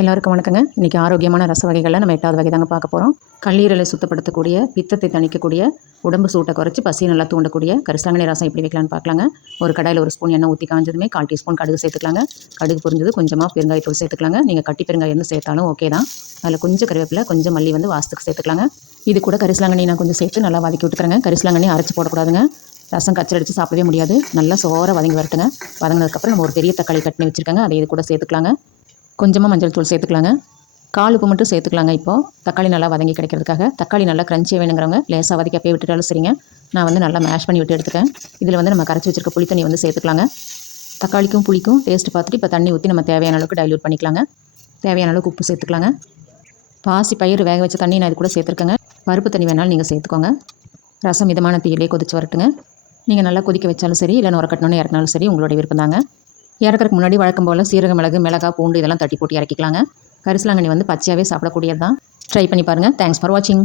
எல்லாருக்கும் வணக்கங்க. இன்றைக்கி ஆரோக்கியமான ரச வகைகளில் நம்ம 8வது வகை தாங்க பார்க்க போகிறோம். கல்லீரலை சுத்தப்படுத்தக்கூடிய, பித்தத்தை தணிக்கக்கூடிய, உடம்பு சூட்டை குறைச்சி பசியை நல்லா தூண்டக்கூடிய கரிசலாங்கண்ணி ரசம் எப்படி வைக்கலான்னு பார்க்கலாங்க. ஒரு கடாயில் 1 ஸ்பூன் எண்ணெய் ஊற்றி காஞ்சதுமே 1/4 டீஸ்பூன் கடுகு சேர்த்துக்கலாங்க. கடுகு புரிஞ்சது கொஞ்சமாக பெருங்காயத்தூள் சேர்த்துக்கலாங்க. நீங்கள் கட்டி பெருங்காயம் எந்த சேர்த்தாலும் ஓகே தான். அதில் கொஞ்சம் கருவேப்பிலை, கொஞ்சம் மல்லி வாசத்துக்கு சேர்த்துக்கலாங்க. இது கூட கரிசலாங்கண்ணி நான் கொஞ்சம் சேர்த்து நல்லா வதக்கி விட்டுக்கிறேங்க. கரிசலாங்கண்ணி அரைச்சி போடக்கூடாதுங்க. ரசம் கச்சடிச்சு சாப்பிடவே முடியாது. நல்லா சோற வதங்கி வரட்டுங்க. வதங்கினதுக்கப்புறம் நம்ம ஒரு பெரிய தக்காளி கட் பண்ணி வச்சுருக்கேங்க. அதை இது கூட சேர்த்துக்கலாங்க. கொஞ்சமாக மஞ்சள் தூள் சேர்த்துக்கலாங்க. 1/4 உப்பு மட்டும் சேர்த்துக்கலாங்க. இப்போது தக்காளி நல்லா வதங்கி கிடைக்கிறதுக்காக. தக்காளி நல்லா க்ரன்ச்சியாக வேணுங்கிறவங்க லேசாக வதக்கி அப்படியே விட்டுட்டாலும் சரிங்க. நான் நல்லா மேஷ் பண்ணி விட்டு எடுத்துக்கேன். இதில் நம்ம கரைச்சி வச்சுருக்க புளி தண்ணி சேர்த்துக்கலாங்க. தக்காளிக்கும் புளிக்கும் டேஸ்ட் பார்த்துட்டு இப்போ தண்ணி ஊற்றி நம்ம தேவையான அளவுக்கு டைல்யூட் பண்ணிக்கலாங்க. தேவையான அளவுக்கு உப்பு சேர்த்துக்கலாங்க. பாசி பயிர் வேக வச்ச தண்ணி நான் இது கூட சேர்த்துருக்கேங்க. பருப்பு தண்ணி வேணாலும் நீங்கள் சேர்த்துக்கோங்க. ரசம் மிதமான தீயிலே கொதிச்சு வரட்டுங்க. நீங்கள் நல்லா கொதிக்க வச்சாலும் சரி, இல்லை நுரக்கட்டணுன்னு இறக்கினாலும் சரி, உங்களுடைய விருப்பம் தாங்க. இறக்கிறதுக்கு முன்னாடி வழக்கம் போல் சீரக, மிளகு, மிளகாய், பூண்டு இதெல்லாம் தட்டி போட்டு இறக்கிக்கலாங்க. கரிசலாங்கண்ணி பச்சையாகவே சாப்பிடக்கூடியது தான். ட்ரை பண்ணி பாருங்கள். தேங்க்ஸ் ஃபார் வாட்சிங்.